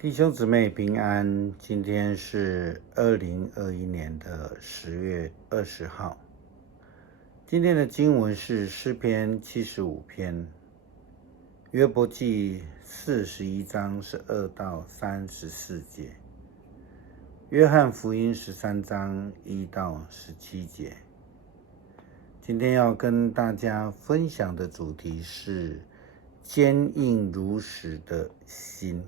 弟兄姊妹平安，今天是2021年的10月20号。今天的经文是诗篇75篇，约伯记41章12到34节，约翰福音13章1到17节。今天要跟大家分享的主题是坚硬如石的心。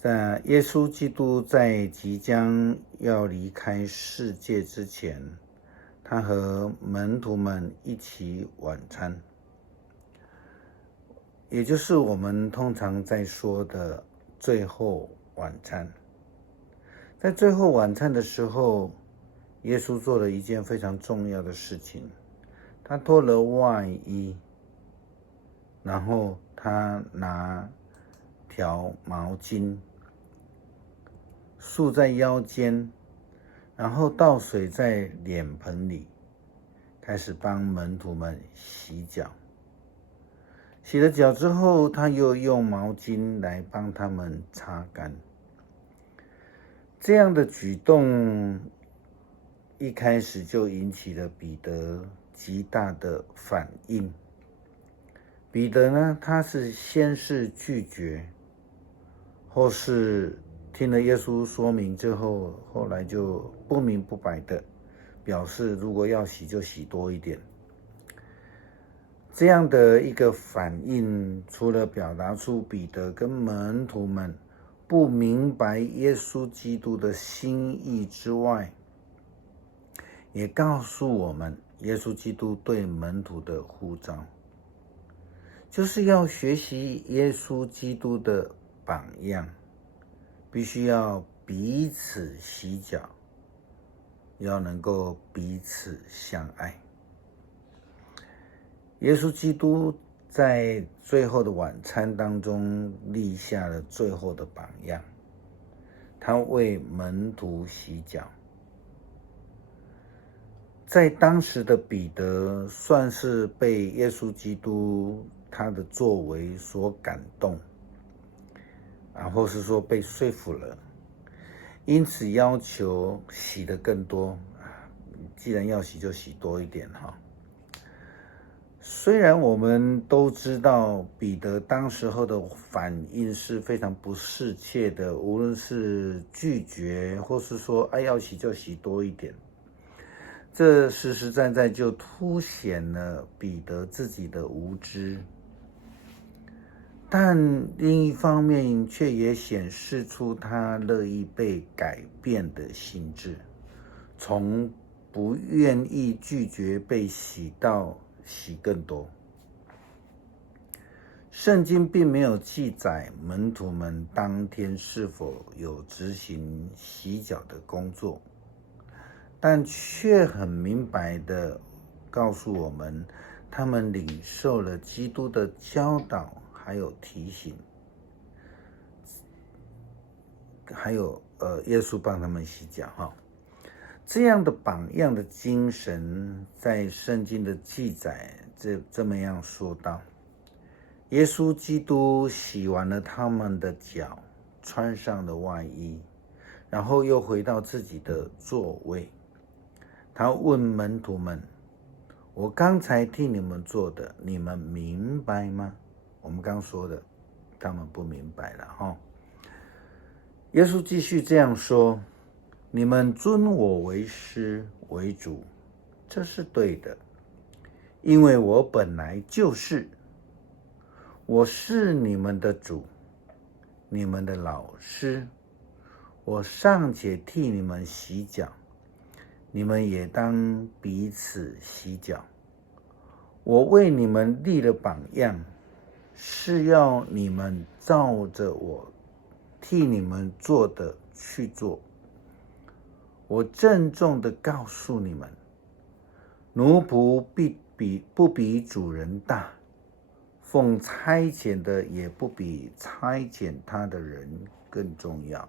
在耶稣基督在即将要离开世界之前，他和门徒们一起晚餐，也就是我们通常在说的最后晚餐。在最后晚餐的时候，耶稣做了一件非常重要的事情，他脱了外衣，然后他拿条毛巾束在腰间，然后倒水在脸盆里，开始帮门徒们洗脚。洗了脚之后，他又用毛巾来帮他们擦干。这样的举动一开始就引起了彼得极大的反应。彼得呢，他先是拒绝，后是听了耶稣说明之后，后来就不明不白的表示，如果要洗就洗多一点。这样的一个反应，除了表达出彼得跟门徒们不明白耶稣基督的心意之外，也告诉我们耶稣基督对门徒的呼召，就是要学习耶稣基督的榜样，必须要彼此洗脚，要能够彼此相爱。耶稣基督在最后的晚餐当中立下了最后的榜样，他为门徒洗脚。在当时的彼得算是被耶稣基督他的作为所感动，或是说被说服了，因此要求洗得更多，既然要洗就洗多一点哈。虽然我们都知道彼得当时候的反应是非常不适切的，无论是拒绝或是说要洗就洗多一点，这实实在在就凸显了彼得自己的无知，但另一方面却也显示出他乐意被改变的心智，从不愿意拒绝被洗到洗更多。圣经并没有记载门徒们当天是否有执行洗脚的工作，但却很明白地告诉我们，他们领受了基督的教导，还有提醒，还有耶稣帮他们洗脚哈。这样的榜样的精神，在圣经的记载这么样说道：耶稣基督洗完了他们的脚，穿上了外衣，然后又回到自己的座位。他问门徒们：我刚才替你们做的，你们明白吗？我们刚说的，他们不明白了哈。耶稣继续这样说：你们尊我为师为主，这是对的，因为我本来就是，我是你们的主，你们的老师，我尚且替你们洗脚，你们也当彼此洗脚。我为你们立了榜样，是要你们照着我替你们做的去做。我郑重地告诉你们，奴仆不比主人大，奉差遣的也不比差遣他的人更重要。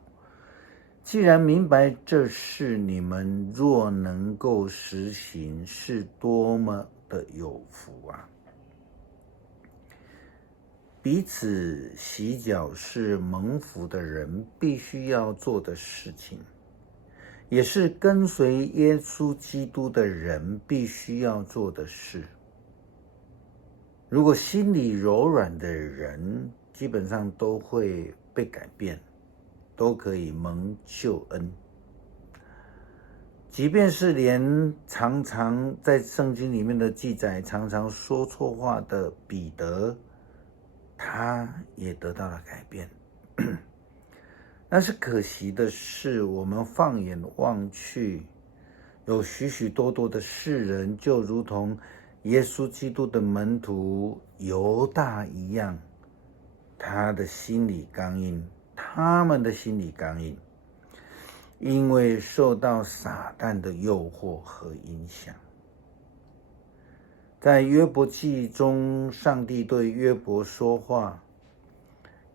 既然明白这事，你们若能够实行，是多么的有福啊！彼此洗脚是蒙福的人必须要做的事情，也是跟随耶稣基督的人必须要做的事。如果心里柔软的人，基本上都会被改变，都可以蒙救恩。即便是连常常在圣经里面的记载常常说错话的彼得，他也得到了改变。但是可惜的是，我们放眼望去，有许许多多的世人就如同耶稣基督的门徒犹大一样，他们的心里刚硬，因为受到撒旦的诱惑和影响。在约伯记中，上帝对约伯说话，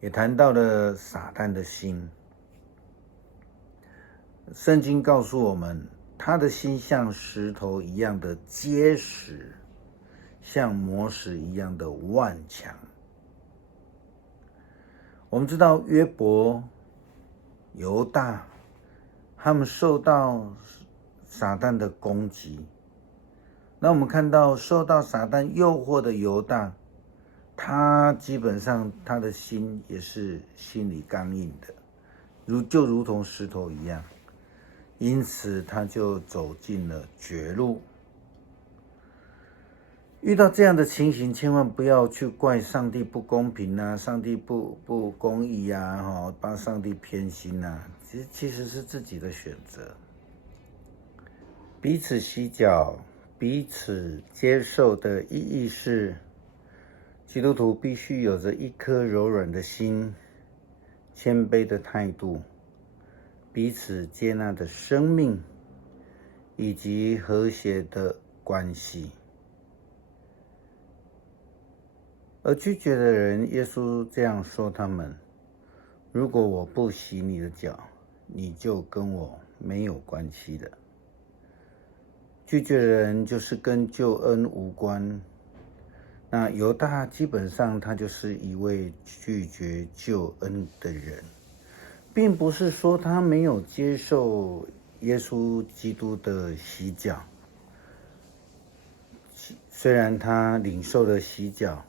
也谈到了撒旦的心。圣经告诉我们，他的心像石头一样的结实，像磨石一样的顽强。我们知道约伯、犹大，他们受到撒旦的攻击。那我们看到受到撒旦诱惑的犹大，他基本上他的心也是心里刚硬的，就如同石头一样，因此他就走进了绝路。遇到这样的情形，千万不要去怪上帝不公平啊，上帝不公义啊，帮上帝偏心啊，其实是自己的选择。彼此洗脚，彼此接受的意义是，基督徒必须有着一颗柔软的心，谦卑的态度，彼此接纳的生命，以及和谐的关系。而拒绝的人，耶稣这样说他们：如果我不洗你的脚，你就跟我没有关系的。拒绝的人就是跟救恩无关。那犹大基本上他就是一位拒绝救恩的人，并不是说他没有接受耶稣基督的洗脚。虽然他领受了洗脚，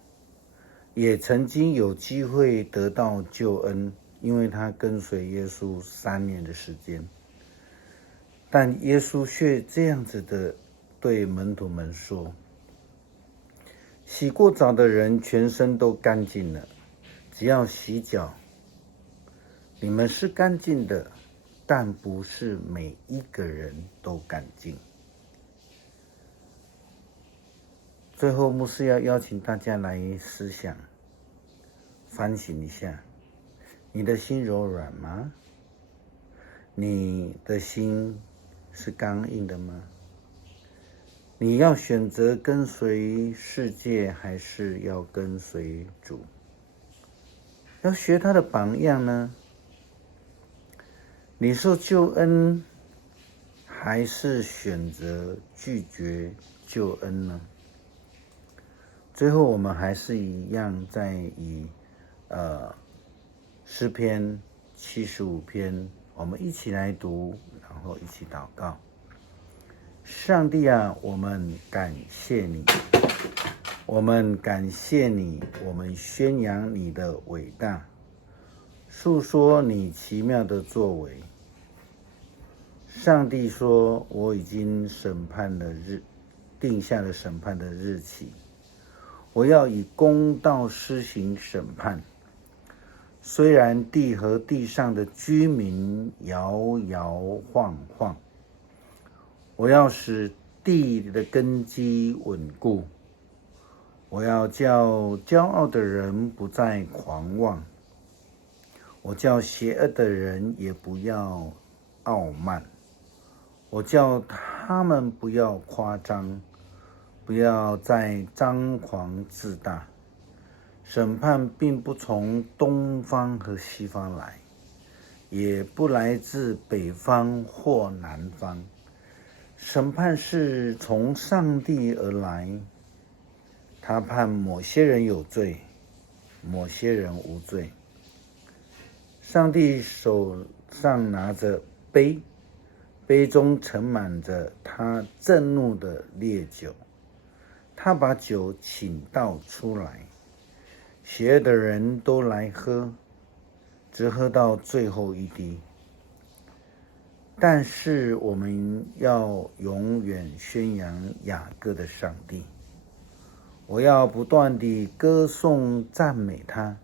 也曾经有机会得到救恩，因为他跟随耶稣3年的时间。但耶稣却这样子的对门徒们说：洗过澡的人全身都干净了，只要洗脚。你们是干净的，但不是每一个人都干净。最后，牧师要邀请大家来思想、反省一下，你的心柔软吗？你的心是刚硬的吗？你要选择跟随世界，还是要跟随主？要学他的榜样呢？你受救恩，还是选择拒绝救恩呢？最后，我们还是一样在以诗篇75篇，我们一起来读，然后一起祷告。上帝啊，我们感谢你，我们感谢你，我们宣扬你的伟大，述说你奇妙的作为。上帝说，我已经定下了审判的日期，我要以公道施行审判。虽然地和地上的居民摇摇晃晃，我要使地的根基稳固，我要叫骄傲的人不再狂妄，我叫邪恶的人也不要傲慢，我叫他们不要夸张，不要再张狂自大。审判并不从东方和西方来，也不来自北方或南方。审判是从上帝而来，他判某些人有罪，某些人无罪。上帝手上拿着杯，杯中盛满着他震怒的烈酒，他把酒倾倒出来，邪恶的人都来喝，直喝到最后一滴。但是我们要永远宣扬雅各的上帝，我要不断地歌颂赞美他，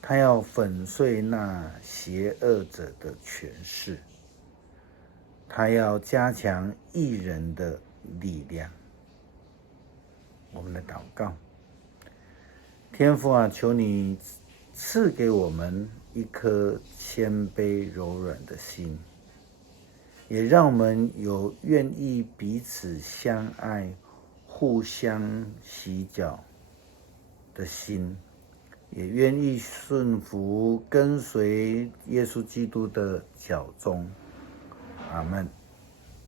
他要粉碎那邪恶者的权势，他要加强义人的力量。我们的祷告，天父啊，求你赐给我们一颗谦卑柔软的心，也让我们有愿意彼此相爱、互相洗脚的心，也愿意顺服跟随耶稣基督的脚踪。阿们。